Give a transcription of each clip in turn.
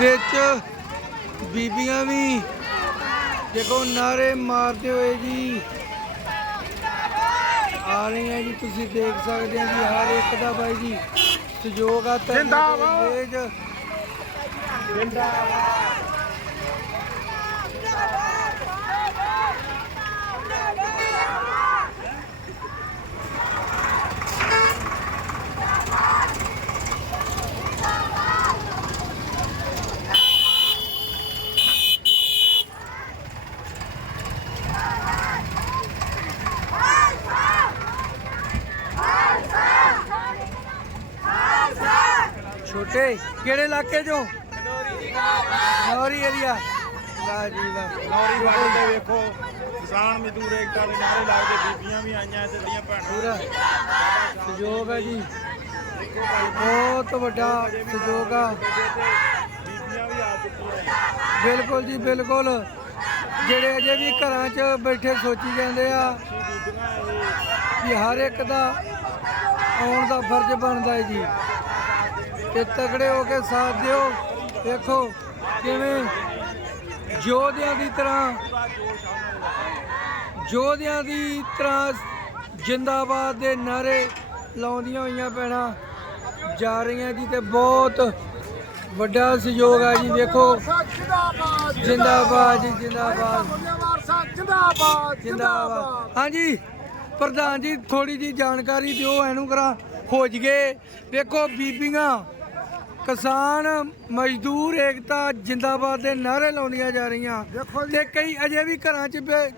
ਵਿੱਚ ਬੀਬੀਆਂ ਵੀ ਦੇਖੋ ਨਾਰੇ ਮਾਰਦੇ ਹੋਏ ਜੀ। ਆ ਰਹੀਆਂ ਜੀ ਤੁਸੀਂ ਦੇਖ ਸਕਦੇ ਆ ਜੀ ਹਰ ਇੱਕ ਦਾ ਬਾਈ ਜੀ ਸਹਿਯੋਗ ਆ ਤਾਂ ਜ਼ਿੰਦਾਬਾਦ। ਛੋਟੇ ਕਿਹੜੇ ਇਲਾਕੇ ਚੋਂ? ਨੌਰੀ ਏਰੀਆ। ਵਾਹ ਜੀ ਵਾਹ। ਨੌਰੀ ਵਾਲੇ ਦੇ ਵੇਖੋ ਕਿਸਾਨ ਮਜ਼ਦੂਰ ਏਕਤਾ ਦੇ ਨਾਰੇ ਲੱਗਦੇ ਬੀਬੀਆਂ ਵੀ ਆਈਆਂ ਤੇ ਦੀਆਂ ਭੈਣਾਂ ਪੂਰਾ ਸਹਿਯੋਗ ਹੈ ਜੀ। ਬਹੁਤ ਵੱਡਾ ਸਹਿਯੋਗ ਆ। ਬੀਬੀਆਂ ਵੀ ਆ ਚੁੱਕੀਆਂ ਬਿਲਕੁਲ ਜੀ ਬਿਲਕੁਲ। ਜਿਹੜੇ ਅਜੇ ਵੀ ਘਰਾਂ 'ਚ ਬੈਠੇ ਸੋਚੀ ਜਾਂਦੇ ਆ ਕਿ ਹਰ ਇੱਕ ਦਾ ਆਉਣ ਦਾ ਫਰਜ਼ ਬਣਦਾ ਹੈ ਜੀ। ਤੇ ਤਗੜੇ ਹੋ ਕੇ ਸਾਥ ਦਿਓ। ਦੇਖੋ ਕਿਵੇਂ ਯੋਧਿਆਂ ਦੀ ਤਰ੍ਹਾਂ, ਯੋਧਿਆਂ ਦੀ ਤਰ੍ਹਾਂ ਜਿੰਦਾਬਾਦ ਦੇ ਨਾਰੇ ਲਾਉਂਦੀਆਂ ਹੋਈਆਂ ਪੈਣਾ ਜਾ ਰਹੀਆਂ ਜੀ ਤੇ ਬਹੁਤ ਵੱਡਾ ਸਹਿਯੋਗ ਆ ਜੀ, ਵੇਖੋ। ਜਿੰਦਾਬਾਦ ਜੀ, ਜਿੰਦਾਬਾਦ। ਜਿੰਦਾਬਾਦ। ਹਾਂਜੀ, ਪ੍ਰਧਾਨ ਜੀ ਥੋੜੀ ਜੀ ਜਾਣਕਾਰੀ ਦਿਓ ਇਹਨੂੰ ਕਰਾ ਹੋ ਜਗੇ ਵੇਖੋ ਬੀਬੀਆਂ ਕਿਸਾਨ ਮਜ਼ਦੂਰ ਏਕਤਾ ਜਿੰਦਾਬਾਦ ਦੇ ਨਾਰੇ ਲਾਉਂਦੀਆਂ ਜਾ ਰਹੀਆਂ। ਦੇਖੋ ਜੀ। ਤੇ ਕਈ ਅਜੇ ਵੀ ਘਰਾਂ 'ਚ ਬੈ-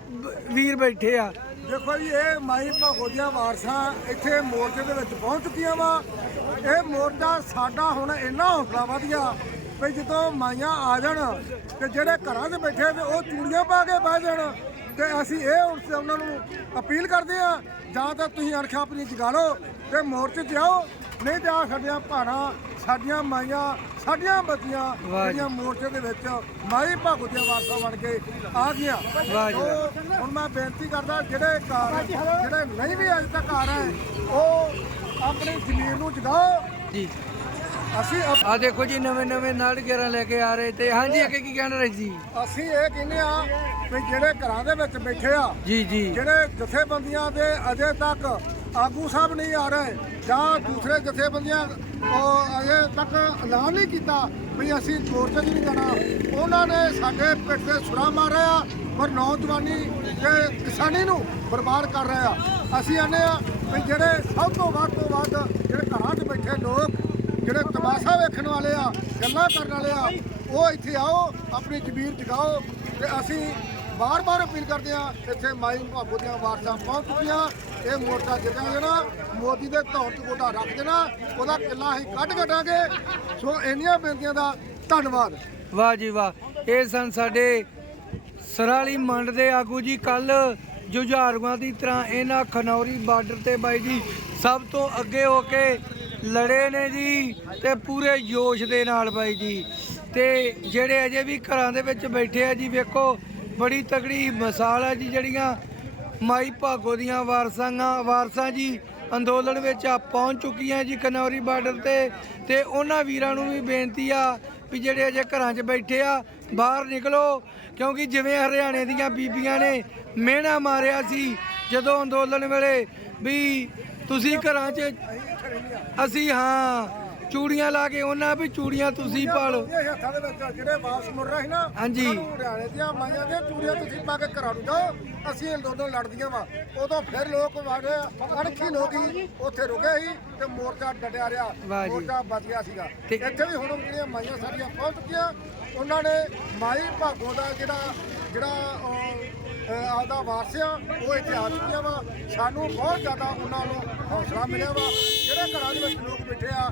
ਵੀਰ ਬੈਠੇ ਆ। ਦੇਖੋ ਜੀ ਇਹ ਮਾਈ ਭਾਗੋ ਦੀਆਂ ਵਾਰਸਾਂ ਇੱਥੇ ਮੋਰਚੇ ਦੇ ਵਿੱਚ ਪਹੁੰਚ ਚੁੱਕੀਆਂ ਵਾ। ਇਹ ਮੋਰਚਾ ਸਾਡਾ ਹੁਣ ਇੰਨਾ ਹੌਸਲਾ ਵਧ ਗਿਆ ਵੀ ਜਦੋਂ ਮਾਈਆਂ ਆ ਜਾਣ ਤੇ ਜਿਹੜੇ ਘਰਾਂ 'ਚ ਬੈਠੇ ਤੇ ਉਹ ਚੂੜੀਆਂ ਪਾ ਕੇ ਬਹਿ ਜਾਣ ਤੇ ਅਸੀਂ ਇਹ ਹੁਣ ਸੇ ਉਹਨਾਂ ਨੂੰ ਅਪੀਲ ਕਰਦੇ ਆ ਜਾਂ ਤਾਂ ਤੁਸੀਂ ਅਣਖ ਆਪਣੀ ਜਗਾ ਲਓ ਤੇ ਮੋਰਚੇ 'ਚ ਆਓ। ਨਹੀਂ ਤੇ ਆ ਸਾਡੀਆਂ ਭਾਣਾ ਸਾਡੀਆਂ ਮਾਈਆਂ ਸਾਡੀਆਂ ਬੱਚੀਆਂ। ਜਿਹੜੀਆਂ ਮੋਰਚੇ ਦੇ ਵਿੱਚ ਮਾਈ ਭਾਗੋ ਦੀਆਂ ਵਾਰਸਾਂ ਬਣ ਕੇ ਆ ਗਈਆਂ। ਵਾਹ ਜੀ ਵਾਹ। ਉਹ ਹੁਣ ਮੈਂ ਬੇਨਤੀ ਕਰਦਾ ਜਿਹੜੇ ਘਰ ਜਿਹੜੇ ਨਹੀਂ ਵੀ ਅਜੇ ਤੱਕ ਆ ਰਹੇ ਉਹ ਆਪਣੀ ਜ਼ਮੀਰ ਨੂੰ ਜਗਾਓ। ਜੀ। ਅਸੀਂ ਆ ਦੇਖੋ ਜੀ ਨਵੇਂ ਨਵੇਂ ਨਾੜਗੇਰਾਂ ਲੈ ਕੇ ਆ ਰਹੇ ਤੇ ਹਾਂਜੀ ਅੱਗੇ ਕੀ ਕਹਿਣਾ ਰਹੇ ਜੀ? ਅਸੀਂ ਇਹ ਕਹਿੰਦੇ ਆ ਵੀ ਜਿਹੜੇ ਘਰਾਂ ਦੇ ਵਿੱਚ ਬੈਠੇ ਆ ਜੀ ਜੀ। ਜਿਹੜੇ ਜਥੇਬੰਦੀਆਂ ਦੇ ਅਜੇ ਤੱਕ ਆਗੂ ਸਾਹਿਬ ਨਹੀਂ ਆ ਰਹੇ ਜਾਂ ਦੂਸਰੇ ਜਥੇਬੰਦੀਆਂ, ਉਹ ਅਜੇ ਤੱਕ ਐਲਾਨ ਨਹੀਂ ਕੀਤਾ ਵੀ ਅਸੀਂ ਮੋਰਚੇ 'ਚ ਨਹੀਂ ਜਾਣਾ। ਉਹਨਾਂ ਨੇ ਸਾਡੇ ਪਿੱਠ ਤੇ ਛੁਰਾ ਮਾਰਿਆ, ਪਰ ਨੌਜਵਾਨੀ ਤੇ ਕਿਸਾਨੀ ਨੂੰ ਬਰਬਾਦ ਕਰ ਰਹੇ ਆ। ਅਸੀਂ ਆਨੇ ਆ ਵੀ ਜਿਹੜੇ ਸਭ ਤੋਂ ਵੱਧ ਤੋਂ ਵੱਧ ਜਿਹੜੇ ਘਰਾਂ 'ਚ ਬੈਠੇ ਲੋਕ, ਜਿਹੜੇ ਤਮਾਸ਼ਾ ਵੇਖਣ ਵਾਲੇ ਆ, ਗੱਲਾਂ ਕਰਨ ਵਾਲੇ ਆ, ਉਹ ਇੱਥੇ ਆਓ, ਆਪਣੀ ਜ਼ਮੀਰ ਜਗਾਓ ਤੇ ਅਸੀਂ ਬਾਰ-ਬਾਰ ਅਪੀਲ ਕਰਦੇ ਆ, ਇੱਥੇ ਮਾਈ ਭਾਬੋ ਦੀਆਂ ਵਾਰਸਾਂ ਪਹੁੰਚ ਚੁੱਕੀਆਂ। ਇਹ ਮੋਰਚਾ ਜਿੱਤਿਆ ਜਾਣਾ ਮੋਦੀ ਦੇ ਧੌਣ ਤੇ ਗੋਡਾ ਰੱਖ ਦੇਣਾ, ਉਹਦਾ ਕਿੱਲਾ ਅਸੀਂ ਕੱਢ ਕੱਢਾਂਗੇ ਸੋ ਇੰਨੀਆਂ ਬੇਨਤੀਆਂ ਦਾ ਧੰਨਵਾਦ। ਵਾਹ ਜੀ ਵਾਹ। ਇਹ ਸਨ ਸਾਡੇ ਸਰਾਲੀ ਮੰਡ ਦੇ ਆਗੂ ਜੀ। ਕੱਲ ਜੁਝਾਰੂਆਂ ਦੀ ਤਰ੍ਹਾਂ ਇਹਨਾਂ ਖਨੌਰੀ ਬਾਰਡਰ ਤੇ ਬਾਈ ਜੀ, ਸਭ ਤੋਂ ਅੱਗੇ ਹੋ ਕੇ ਲੜੇ ਨੇ ਜੀ ਤੇ ਪੂਰੇ ਜੋਸ਼ ਦੇ ਨਾਲ ਬਾਈ ਜੀ। ਤੇ ਜਿਹੜੇ ਅਜੇ ਵੀ ਘਰਾਂ ਦੇ ਵਿੱਚ ਬੈਠੇ ਆ ਜੀ, ਵੇਖੋ, ਬੜੀ ਤਗੜੀ ਮਿਸਾਲ ਹੈ ਜੀ ਜਿਹੜੀਆਂ ਮਾਈ ਭਾਗੋ ਦੀਆਂ ਵਾਰਸਾਂ ਵਾਰਸਾਂ ਜੀ, ਅੰਦੋਲਨ ਵਿੱਚ ਆ ਪਹੁੰਚ ਚੁੱਕੀਆਂ ਜੀ ਕਨੌਰੀ ਬਾਰਡਰ ਤੇ। ਤੇ ਉਹਨਾਂ ਵੀਰਾਂ ਨੂੰ ਵੀ ਬੇਨਤੀ ਆ ਵੀ ਜਿਹੜੇ ਅਜੇ ਘਰਾਂ 'ਚ ਬੈਠੇ ਆ, ਬਾਹਰ ਨਿਕਲੋ। ਕਿਉਂਕਿ ਜਿਵੇਂ ਹਰਿਆਣੇ ਦੀਆਂ ਬੀਬੀਆਂ ਨੇ ਮਿਹਣਾ ਮਾਰਿਆ ਸੀ ਜਦੋਂ ਅੰਦੋਲਨ ਵੇਲੇ ਵੀ ਤੁਸੀਂ ਘਰਾਂ 'ਚ ਅਸੀਂ ਹਾਂ। ਚੂੜੀਆਂ ਲਾ ਕੇ ਉਹਨਾਂ ਵੀ ਚੂੜੀਆਂ ਤੁਸੀਂ ਪਾ ਲਓ ਇਹ ਹੱਥਾਂ ਦੇ ਵਿੱਚ ਜਿਹੜੇ ਵਾਪਸ ਮੁੜ ਰਹੇ ਸੀ ਨਾ ਹਾਂਜੀ। ਉਹਨਾਂ ਨੂੰ ਹਰਿਆਣੇ ਦੀਆਂ ਮਾਈਆਂ ਦੀਆਂ ਚੂੜੀਆਂ ਤੁਸੀਂ ਪਾ ਕੇ ਘਰਾਂ ਨੂੰ ਜਾਓ ਅਸੀਂ ਅੰਦੋਲਨ ਲੜਦੀਆਂ ਵਾ। ਉਦੋਂ ਫਿਰ ਲੋਕ ਵਾੜੇ ਅਣਖੀ ਲੋਕ ਹੀ ਉੱਥੇ ਰੁਕੇ ਸੀ ਤੇ ਮੋਰਚਾ ਡਟਿਆ ਰਿਹਾ ਵਾਹ ਜੀ। ਮੋਰਚਾ ਬਚ ਗਿਆ ਸੀਗਾ। ਤੇ- ਇੱਥੇ ਵੀ ਹੁਣ ਜਿਹੜੀਆਂ ਮਾਈਆਂ ਸਾਡੀਆਂ ਪਹੁੰਚ ਚੁੱਕੀਆਂ ਉਹਨਾਂ ਨੇ ਮਾਈ ਭਾਗੋ ਦਾ ਜਿਹੜਾ ਜਿਹੜਾ ਅਹ, ਅਹ, ਆਪਦਾ ਵਾਰਸ ਆ ਉਹ ਇੱਥੇ ਆ ਚੁੱਕੀਆਂ ਵਾ। ਸਾਨੂੰ ਬਹੁਤ ਜ਼ਿਆਦਾ ਉਹਨਾਂ ਨੂੰ ਹੌਸਲਾ ਮਿਲਿਆ ਵਾ। ਜਿਹੜੇ ਘਰਾਂ ਦੇ ਵਿੱਚ ਲੋਕ ਬੈਠੇ ਆ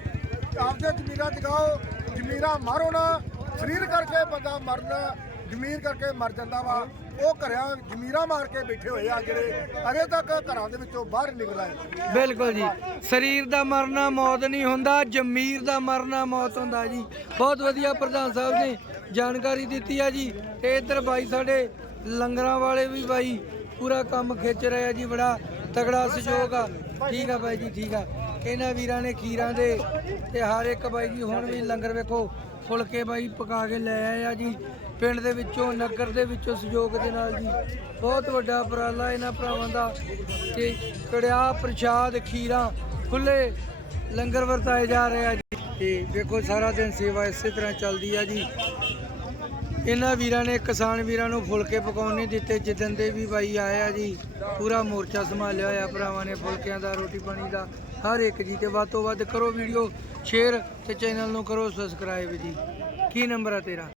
ਆਪਦੇ ਜ਼ਮੀਰਾਂ ਜਗਾਓ ਜ਼ਮੀਰਾਂ ਮਾਰੋ ਨਾ ਸਰੀਰ ਕਰਕੇ ਬੰਦਾ ਮਰਨਾ ਜ਼ਮੀਰ ਕਰਕੇ ਮਰ ਜਾਂਦਾ ਵਾ। ਉਹ ਘਰਾਂ ਜ਼ਮੀਰਾਂ ਮਾਰ ਕੇ ਬੈਠੇ ਹੋਏ ਆ ਜਿਹੜੇ, ਅਜੇ ਤੱਕ ਘਰਾਂ ਦੇ ਵਿੱਚੋਂ ਬਾਹਰ ਨਿਕਲ ਆਏ। ਬਿਲਕੁਲ ਜੀ। ਸਰੀਰ ਦਾ ਮਰਨਾ ਮੌਤ ਨਹੀਂ ਹੁੰਦਾ, ਜ਼ਮੀਰ ਦਾ ਮਰਨਾ ਮੌਤ ਹੁੰਦਾ ਜੀ। ਬਹੁਤ ਵਧੀਆ ਪ੍ਰਧਾਨ ਸਾਹਿਬ ਨੇ ਜਾਣਕਾਰੀ ਦਿੱਤੀ ਆ ਜੀ। ਤੇ ਇੱਧਰ ਬਾਈ ਸਾਡੇ ਲੰਗਰਾਂ ਵਾਲੇ ਵੀ ਬਾਈ ਪੂਰਾ ਕੰਮ ਖਿੱਚ ਰਹੇ ਆ ਜੀ, ਬੜਾ ਤਗੜਾ ਸਹਿਯੋਗ ਆ। ਠੀਕ ਆ ਬਾਈ ਜੀ, ਠੀਕ ਆ। ਇਹਨਾਂ ਵੀਰਾਂ ਨੇ ਖੀਰਾਂ ਦੇ ਤੇ ਹਰ ਇੱਕ ਬਾਈ ਜੀ, ਹੁਣ ਵੀ ਲੰਗਰ ਵੇਖੋ, ਫੁਲਕੇ ਬਾਈ ਪਕਾ ਕੇ ਲੈ ਆਏ ਆ ਜੀ। ਪਿੰਡ ਦੇ ਵਿੱਚੋਂ, ਨਗਰ ਦੇ ਵਿੱਚੋਂ ਸਹਿਯੋਗ ਦੇ ਨਾਲ ਜੀ। ਬਹੁਤ ਵੱਡਾ ਉਪਰਾਲਾ ਇਹਨਾਂ ਭਰਾਵਾਂ ਦਾ ਤੇ ਕੜਿਆ ਪ੍ਰਸ਼ਾਦ, ਖੀਰਾਂ ਖੁੱਲੇ ਲੰਗਰ ਵਰਤਾਏ ਜਾ ਰਹੇ ਆ ਜੀ। ਤੇ ਵੇਖੋ ਸਾਰਾ ਦਿਨ ਸੇਵਾ ਇਸੇ ਤਰ੍ਹਾਂ ਚੱਲਦੀ ਆ ਜੀ। ਇਹਨਾਂ ਵੀਰਾਂ ਨੇ ਕਿਸਾਨ ਵੀਰਾਂ ਨੂੰ ਫੁਲਕੇ ਪਕਾਉਣ ਨਹੀਂ ਦਿੱਤੇ। ਜਿੱਦਣ ਦੇ ਵੀ ਬਾਈ ਆਇਆ ਜੀ, ਪੂਰਾ ਮੋਰਚਾ ਸੰਭਾਲਿਆ ਹੋਇਆ ਭਰਾਵਾਂ ਨੇ ਫੁਲਕਿਆਂ ਦਾ, ਰੋਟੀ ਪਾਣੀ ਦਾ, ਹਰ ਇੱਕ ਜੀ। ਤੇ ਵੱਧ ਤੋਂ ਵੱਧ ਕਰੋ ਵੀਡੀਓ, ਸ਼ੇਅਰ ਤੇ ਚੈਨਲ ਨੂੰ ਕਰੋ ਸਬਸਕ੍ਰਾਈਬ ਜੀ। ਕੀ ਨੰਬਰ ਆ ਤੇਰਾ?